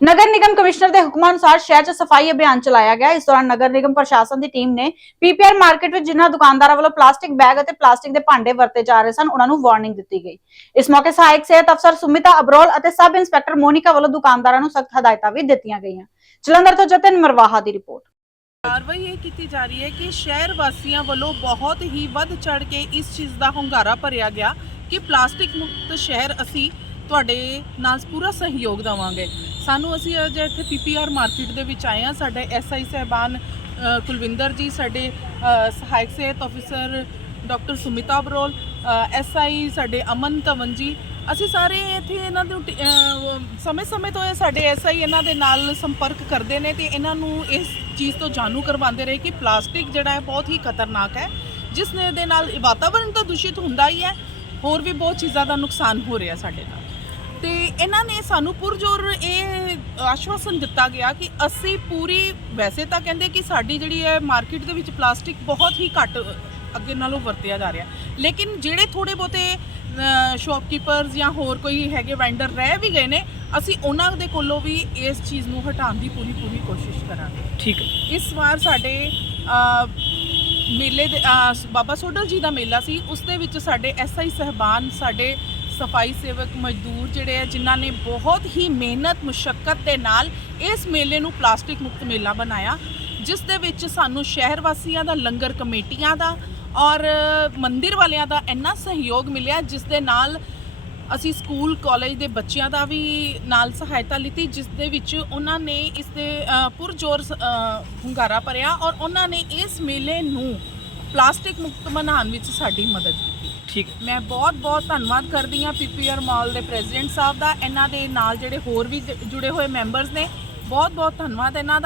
Nagar Nigam commissioner ਦੇ ਹੁਕਮਾਂ ਅਨੁਸਾਰ ਸ਼ਹਿਰ 'ਚ ਸਫ਼ਾਈ ਅਭਿਆਨ ਚਲਾਇਆ ਗਿਆ। ਇਸ ਦੌਰਾਨ ਨਗਰ ਨਿਗਮ ਪ੍ਰਸ਼ਾਸਨ ਦੀ ਟੀਮ ਨੇ ਪੀਪੀਆਰ ਮਾਰਕੀਟ ਵਿੱਚ ਜਿਨ੍ਹਾਂ ਦੁਕਾਨਦਾਰਾਂ ਵੱਲੋਂ ਪਲਾਸਟਿਕ ਬੈਗ ਅਤੇ ਪਲਾਸਟਿਕ ਦੇ ਭਾਂਡੇ ਵਰਤੇ ਜਾ ਰਹੇ ਸਨ ਉਹਨਾਂ ਨੂੰ ਵਾਰਨਿੰਗ ਦਿੱਤੀ ਗਈ। ਇਸ ਮੌਕੇ ਸਹਾਇਕ ਸਿਹਤ ਅਫਸਰ ਸੁਮਿਤਾ ਅਬਰੋਲ ਅਤੇ ਸਬ ਇੰਸਪੈਕਟਰ ਮੋਨਿਕਾ ਵੱਲੋਂ ਦੁਕਾਨਦਾਰਾਂ ਨੂੰ ਸਖਤ ਹਦਾਇਤਾਂ ਵੀ ਦਿੱਤੀਆਂ ਗਈਆਂ। ਜਲੰਧਰ ਤੋਂ ਜਤਨ ਮਰਵਾਹਾ ਦੀ ਰਿਪੋਰਟ। ਕਾਰਵਾਈ ਇਹ ਕੀਤੀ ਜਾ ਰਹੀ ਹੈ ਕਿ ਸ਼ਹਿਰ ਵਾਸੀਆਂ ਵੱਲੋਂ ਬਹੁਤ ਹੀ ਵੱਧ ਚੜ ਕੇ ਇਸ ਚੀਜ਼ ਦਾ ਹੁੰਗਾਰਾ ਭਰਿਆ ਗਿਆ ਕਿ ਪਲਾਸਟਿਕ ਮੁਕਤ ਸ਼ਹਿਰ ਅਸੀਂ ਤੁਹਾਡੇ ਨਾਲ ਪੂਰਾ ਸਹਿਯੋਗ ਦੇਵਾਂਗੇ। ਸਾਨੂੰ ਅਸੀਂ ਅੱਜ ਇੱਥੇ ਪੀਪੀਆਰ ਮਾਰਕੀਟ ਦੇ ਵਿੱਚ ਆਏ ਹਾਂ। ਸਾਡੇ ਐਸਆਈ ਸਹਿਬਾਨ ਅ, ਕੁਲਵਿੰਦਰ ਜੀ ਸਾਡੇ ਸਹਾਇਕ ਸਿਹਤ ਅਫਸਰ ਡਾਕਟਰ ਸੁਮਿਤਾ ਬਰੋਲ ਐਸਆਈ ਸਾਡੇ ਅਮਨ ਧਵਨ ਜੀ। ਅਸੀਂ ਸਾਰੇ ਇੱਥੇ ਇਹਨਾਂ ਨੂੰ ਸਮੇਂ-ਸਮੇਂ ਤੋਂ ਇਹ ਸਾਡੇ ਐਸਆਈ ਇਹਨਾਂ ਦੇ ਨਾਲ ਸੰਪਰਕ ਕਰਦੇ ਨੇ ਤੇ ਇਹਨਾਂ ਨੂੰ ਇਸ ਚੀਜ਼ ਤੋਂ ਜਾਣੂ ਕਰਵਾਉਂਦੇ ਰਹੇ ਕਿ ਪਲਾਸਟਿਕ ਜਿਹੜਾ ਹੈ ਬਹੁਤ ਹੀ ਖਤਰਨਾਕ ਹੈ। ਜਿਸ ਨੇ ਦੇ ਨਾਲ ਵਾਤਾਵਰਣ ਤਾਂ ਦੂਸ਼ਿਤ ਹੁੰਦਾ ਹੀ ਹੈ। ਹੋਰ ਵੀ ਬਹੁਤ ਚੀਜ਼ਾਂ ਦਾ ਨੁਕਸਾਨ ਹੋ ਰਿਹਾ ਸਾਡੇ ਨਾਲ। ਤੇ ਇਹਨਾਂ ਨੇ ਸਾਨੂੰ ਪੁਰਜੋਰ ਇਹ ਆਸ਼ਵਾਸਨ ਦਿੱਤਾ ਗਿਆ ਕਿ ਅਸੀਂ ਪੂਰੀ ਵੈਸੇ ਤਾਂ ਕਹਿੰਦੇ ਕਿ ਸਾਡੀ ਜਿਹੜੀ ਹੈ ਮਾਰਕੀਟ ਦੇ ਵਿੱਚ ਪਲਾਸਟਿਕ ਬਹੁਤ ਹੀ ਘੱਟ ਅੱਗੇ ਨਾਲੋਂ ਵਰਤਿਆ ਜਾ ਰਿਹਾ। ਲੇਕਿਨ ਜਿਹੜੇ ਥੋੜੇ ਬਹੁਤੇ ਸ਼ਾਪਕੀਪਰਸ ਜਾਂ ਹੋਰ ਕੋਈ ਹੈਗੇ ਵੈਂਡਰ ਰਹਿ ਵੀ ਗਏ ਨੇ ਅਸੀਂ ਉਹਨਾਂ ਦੇ ਕੋਲੋਂ ਵੀ ਇਸ ਚੀਜ਼ ਨੂੰ ਹਟਾਉਣ ਦੀ ਪੂਰੀ ਪੂਰੀ ਕੋਸ਼ਿਸ਼ ਕਰਾਂਗੇ। ਠੀਕ ਹੈ। ਇਸ ਵਾਰ ਸਾਡੇ ਮੇਲੇ ਦੇ ਬਾਬਾ ਸੋਡਲ ਜੀ ਦਾ ਮੇਲਾ ਸੀ ਉਸ ਦੇ ਵਿੱਚ ਸਾਡੇ ਐਸਆਈ ਸਹਿਬਾਨ ਸਾਡੇ ਸਫ਼ਾਈ ਸੇਵਕ ਮਜ਼ਦੂਰ ਜਿਹੜੇ ਆ, ਜਿਨ੍ਹਾਂ ਨੇ ਬਹੁਤ ਹੀ ਮਿਹਨਤ ਮੁਸ਼ਕਲ ਦੇ ਨਾਲ ਇਸ ਮੇਲੇ ਨੂੰ ਪਲਾਸਟਿਕ ਮੁਕਤ ਮੇਲਾ ਬਣਾਇਆ, ਜਿਸ ਦੇ ਵਿੱਚ ਸਾਨੂੰ ਸ਼ਹਿਰ ਵਾਸੀਆਂ ਦਾ, ਲੰਗਰ ਕਮੇਟੀਆਂ ਦਾ ਔਰ ਮੰਦਿਰ ਵਾਲਿਆਂ ਦਾ ਇੰਨਾ ਸਹਿਯੋਗ ਮਿਲਿਆ, ਜਿਸ ਦੇ ਨਾਲ ਅਸੀਂ ਸਕੂਲ, ਕਾਲਜ ਦੇ ਬੱਚਿਆਂ ਦਾ ਵੀ ਨਾਲ ਸਹਾਇਤਾ ਲਿੱਤੀ, ਜਿਸ ਦੇ ਵਿੱਚ ਉਹਨਾਂ ਨੇ ਇਸ ਦੇ ਪੁਰਜੋਰ ਹੁੰਗਾਰਾ ਭਰਿਆ ਔਰ ਉਹਨਾਂ ਨੇ ਇਸ ਮੇਲੇ ਨੂੰ ਪਲਾਸਟਿਕ ਮੁਕਤ ਬਣਾਉਣ ਵਿੱਚ ਸਾਡੀ ਮਦਦ ਕੀਤੀ। ਠੀਕ। ਹੈ ਮੈਂ ਬਹੁਤ ਬਹੁਤ ਧੰਨਵਾਦ ਕਰਦੀ ਹਾਂ ਪੀਪੀਆਰ ਮਾਲ ਦੇ ਪ੍ਰੈਜ਼ੀਡੈਂਟ ਸਾਹਿਬ ਦਾ। ਇਹਨਾਂ ਦੇ ਨਾਲ ਜਿਹੜੇ ਹੋਰ ਵੀ ਜੁੜੇ ਹੋਏ ਮੈਂਬਰਸ ਨੇ ਬਹੁਤ ਬਹੁਤ ਧੰਨਵਾਦ ਇਹਨਾਂ ਦਾ।